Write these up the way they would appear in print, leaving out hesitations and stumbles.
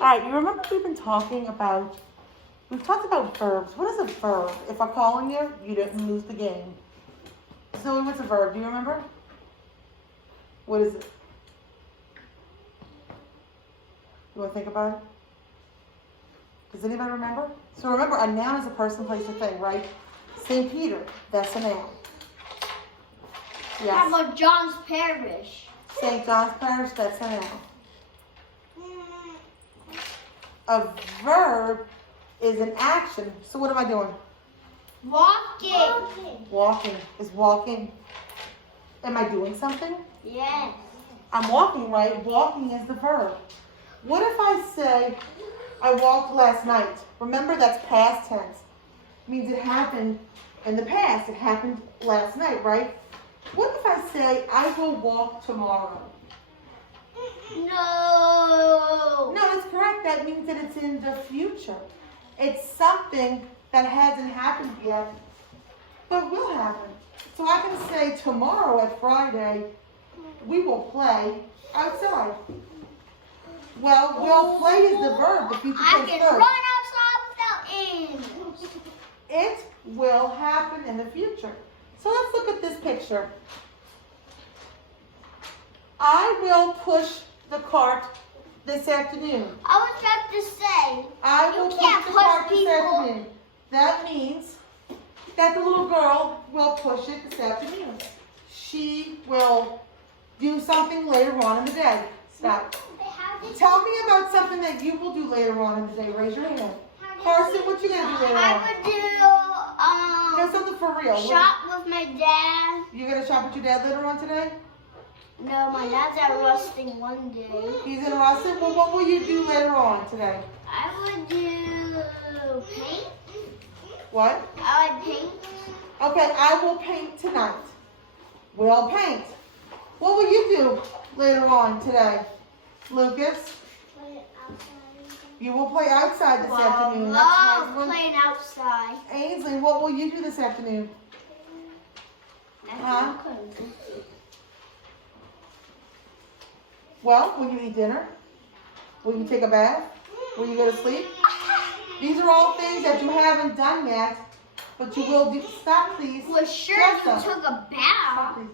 All right, you remember we've talked about verbs. What is a verb? If I'm calling you, you didn't lose the game. Zoe, what's a verb? Do you remember? What is it? You want to think about it? Does anybody remember? So remember, a noun is a person, place, or thing, right? St. Peter, that's a noun. Yes. How about John's Parish? St. John's Parish, that's a noun. A verb is an action. So what am I doing? Walking. Walking. Is walking. Am I doing something? Yes. I'm walking, right? Walking is the verb. What if I say, I walked last night? Remember, that's past tense. Means it happened in the past. It happened last night, right? What if I say, I will walk tomorrow? No. No, that's correct. That means that it's in the future. It's something that hasn't happened yet, but will happen. So I can say tomorrow at Friday, we will play outside. Well, will play is the verb, the future I tense can verb. run outside without in. It will happen in the future. So let's look at this picture. I will push the cart this afternoon. I was about to say, I will you can't push the cart push this people. afternoon. That means that the little girl will push it this afternoon. She will do something later on in the day. Stop. Tell me about something that you will do later on in the day. Raise your hand. Carson, what you gonna do later on? I would do Something for real. shop with my dad. You gonna shop with your dad later on today? No, my dad's at Rusting one day. He's in Austin. Well, what will you do later on today? I would do paint. What? I would paint. Okay, I will paint tonight. We'll paint. What will you do later on today, Lucas? You will play outside this afternoon. That's I nice. love playing outside. Ainsley, what will you do this afternoon? Huh? Well, will you eat dinner? Will you take a bath? Will you go to sleep? These are all things that you haven't done yet, but you will do. Stop, please. Well, sure, if you took a Stop, bath. please.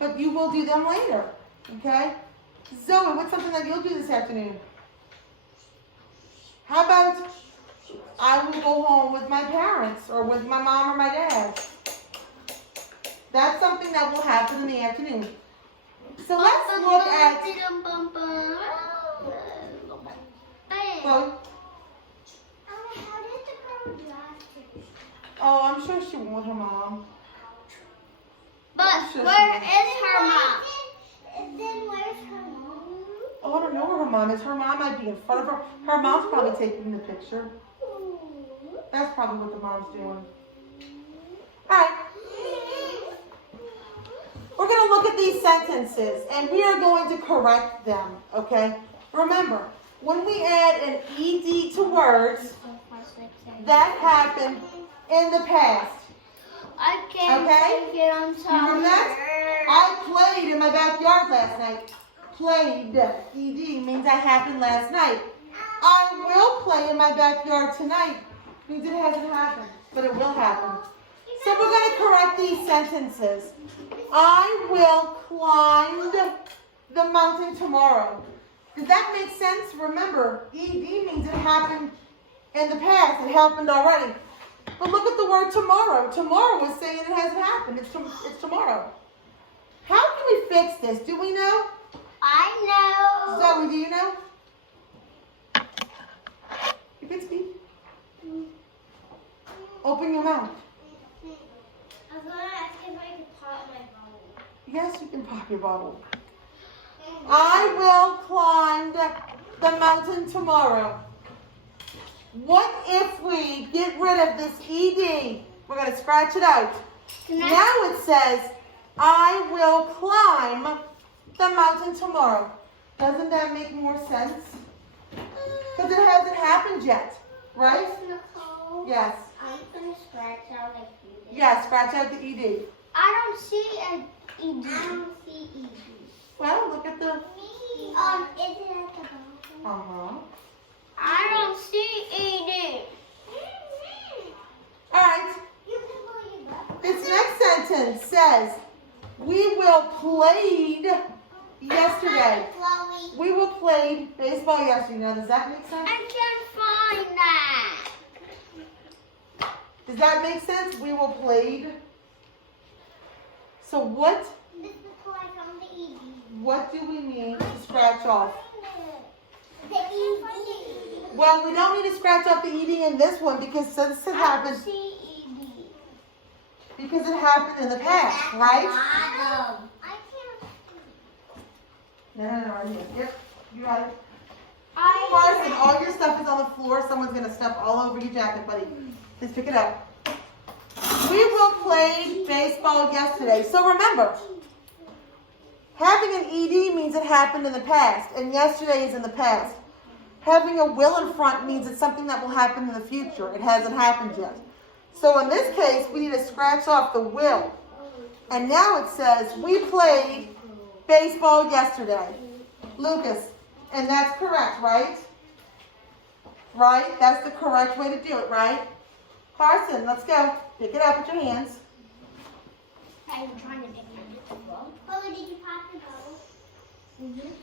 But you will do them later, okay? Zoe, what's something that you'll do this afternoon? How about I will go home with my parents or with my mom or my dad? That's something that will happen in the afternoon. So let's look at. Well, oh, I'm sure she went with her mom. But Sure. where is her mom? Then where's her mom? Oh, I don't know where her mom is. Her mom might be in front of her. Her mom's probably taking the picture. That's probably what the mom's doing. All right. We're going to look at these sentences, and we are going to correct them, okay? Remember, when we add an ED to words, that happened in the past. I can't Okay. get on You top remember of that? her. I played in my backyard last night. Played, ED, means that happened last night. I will play in my backyard tonight, means it hasn't happened, but it will happen. So we're going to correct these sentences. I will climb the mountain tomorrow. Does that make sense? Remember, ED means it happened in the past. It happened already. But look at the word tomorrow. Tomorrow is saying it hasn't happened. It's tomorrow. How can we fix this? Do we know? I know. Zoe, do you know? You can speak. Open your mouth. I was going to ask if I could pop my bubble. Yes, you can pop your bubble. I will climb the mountain tomorrow. What if we get rid of this ED? We're going to scratch it out. Now it says, I will climb the mountain tomorrow. Doesn't that make more sense? Because it hasn't happened yet, right? Nicole, Yes. I'm going to scratch out like you did. Yeah, scratch out the ED. I don't see an ED. I don't see ED. Well, look at the... Is it at the bottom? Uh-huh. says, we will played yesterday. Chloe. We will played baseball yesterday. Now, does that make sense? I can't find that. Does that make sense? We will played. So what This is before I found the ED. do we need to scratch off? The ED. Well, we don't need to scratch off the ED in this one because since it happened, C-E-D. because it happened in the past, right? I can't. No, right here. Yep, you're right. I Carson, all your stuff is on the floor. Someone's going to step all over your jacket, buddy. Just pick it up. We will play baseball yesterday. So remember, having an ED means it happened in the past, and yesterday is in the past. Having a will in front means it's something that will happen in the future. It hasn't happened yet. So in this case, we need to scratch off the will. And now it says, we played baseball yesterday. Lucas, and that's correct, right? Right? That's the correct way to do it, right? Carson, let's go. Pick it up with your hands. I'm trying to pick it up. Chloe, did you pop the bottle?